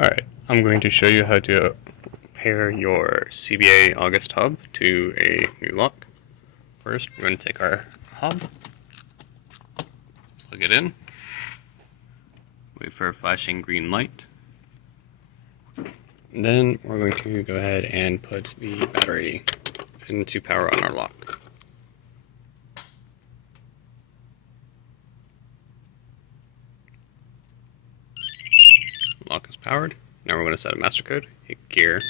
Alright, I'm going to show you how to pair your CBA August hub to a new lock. First, we're going to take our hub, plug it in, wait for a flashing green light. And then we're going to go ahead and put the battery into power on our lock. Lock is powered. Now we're going to set a master code. Hit gear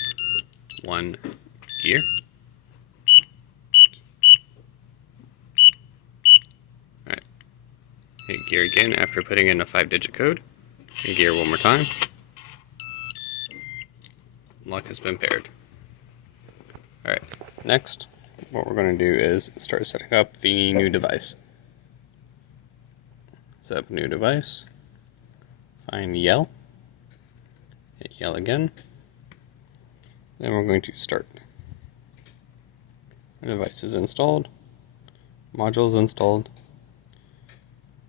1 gear. Alright. Hit gear again after putting in a 5-digit code. Hit gear one more time. Lock has been paired. Alright, next what we're going to do is start setting up the new device. Set up new device. Find Yale. Hit Yale again. Then we're going to start. The device is installed. Module is installed.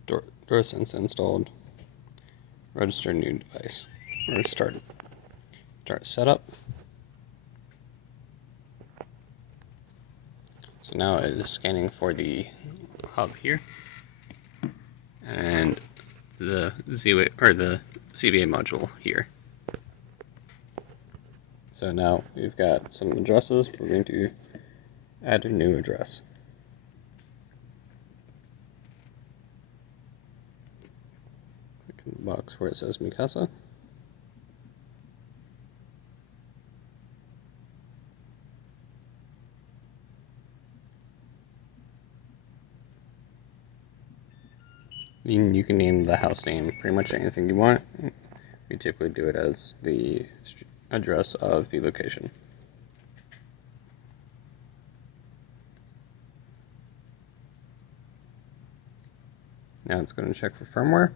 DoorSense installed. Register new device. We're going to start setup. So now it is scanning for the hub here and the the CBA module here. So now we've got some addresses. We're going to add a new address. Click in the box where it says Mikasa. You can name the house name pretty much anything you want. We typically do it as the address of the location. Now it's going to check for firmware.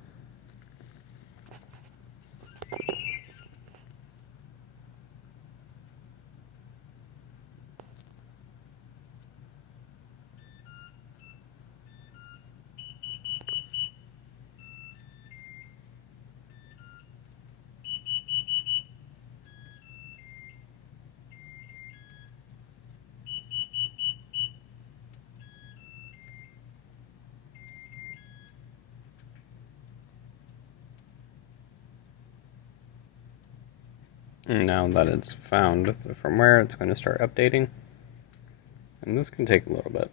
And now that it's found the firmware, it's going to start updating. And this can take a little bit.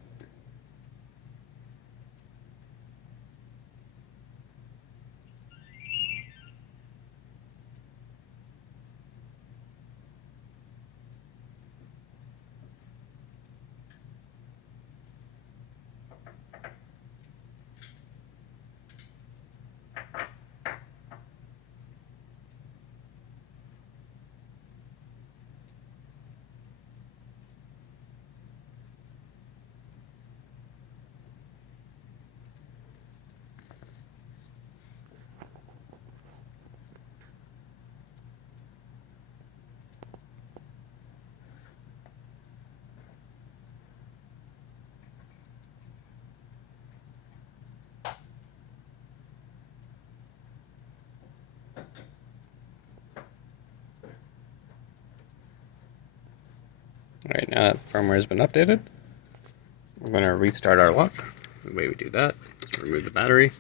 Alright, now that firmware has been updated, we're going to restart our lock. The way we do that is remove the battery,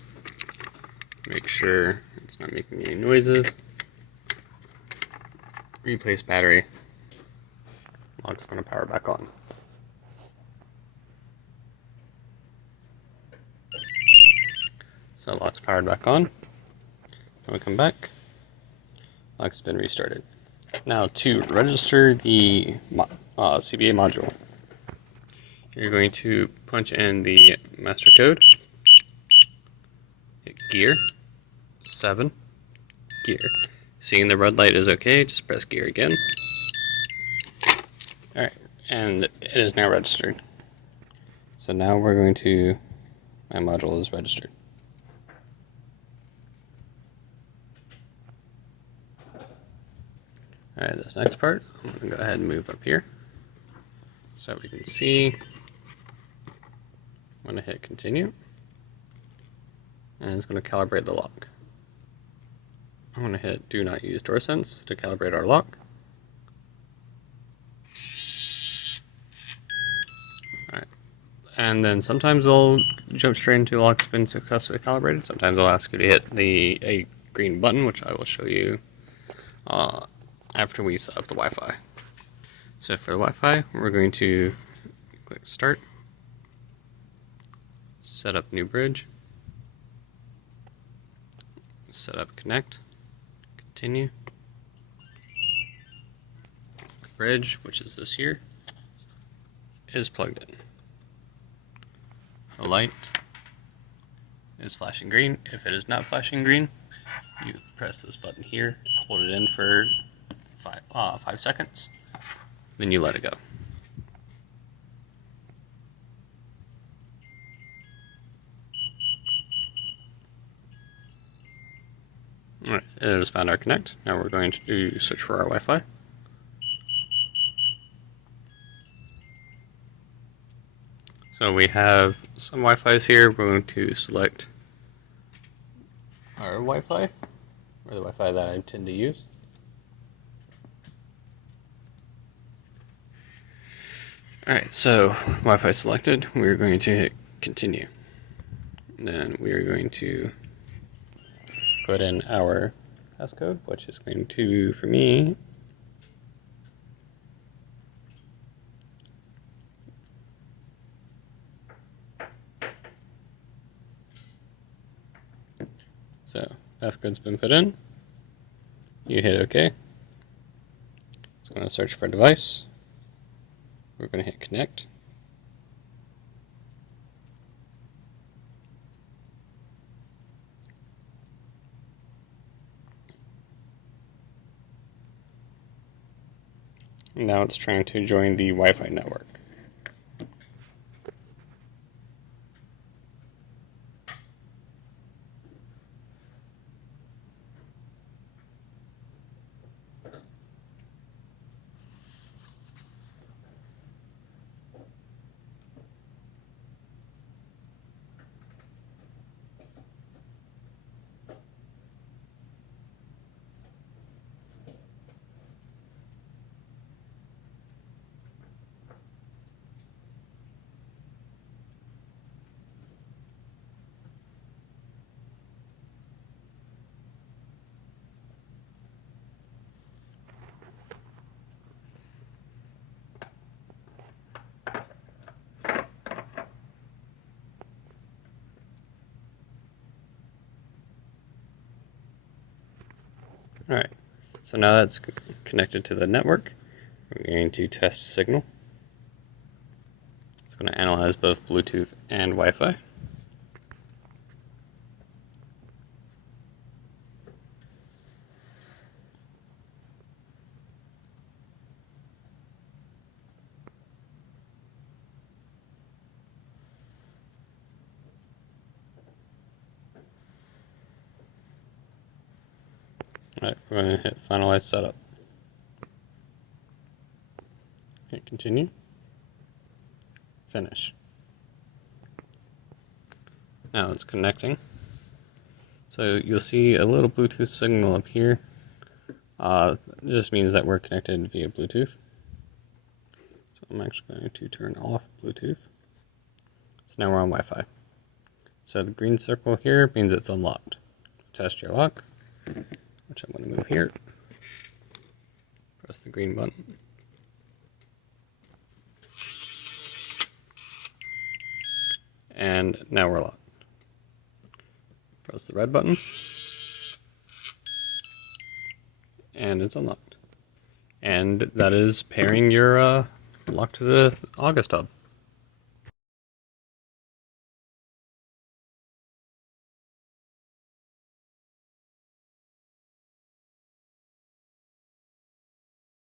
make sure it's not making any noises, replace battery, lock's going to power back on. So lock's powered back on. When we come back, lock's been restarted. Now to register the CBA module, you're going to punch in the master code, hit gear 7, gear. Seeing the red light is okay, just press gear again. Alright, and it is now registered. So now we're going to, my module is registered. Alright, this next part, I'm going to go ahead and move up here so we can see. I'm going to hit continue, and it's going to calibrate the lock. I'm going to hit Do Not Use Door Sense to calibrate our lock. Alright. And then sometimes they'll jump straight into lock's been successfully calibrated. Sometimes they'll ask you to hit a green button, which I will show you after we set up the Wi-Fi. So for the Wi-Fi, we're going to click Start, set up New Bridge, set up Connect, Continue. Bridge, which is this here, is plugged in. The light is flashing green. If it is not flashing green, you press this button here, hold it in for 5 seconds, then you let it go. Alright, it has found our connect. Now we're going to search for our Wi-Fi. So we have some Wi-Fi's here. We're going to select our Wi-Fi, or the Wi-Fi that I tend to use. Alright, so Wi-Fi selected. We're going to hit continue. And then we are going to put in our passcode, which is going to, for me, so passcode's been put in. You hit OK. It's going to search for a device. We're going to hit connect. And now it's trying to join the Wi-Fi network. Alright, so now that's connected to the network. We're going to test signal. It's going to analyze both Bluetooth and Wi-Fi. Alright, we're going to hit finalize setup. Hit continue. Finish. Now it's connecting. So you'll see a little Bluetooth signal up here. It just means that we're connected via Bluetooth. So I'm actually going to turn off Bluetooth. So now we're on Wi-Fi. So the green circle here means it's unlocked. Test your lock, which I'm going to move here. Press the green button. And now we're locked. Press the red button. And it's unlocked. And that is pairing your lock to the August hub.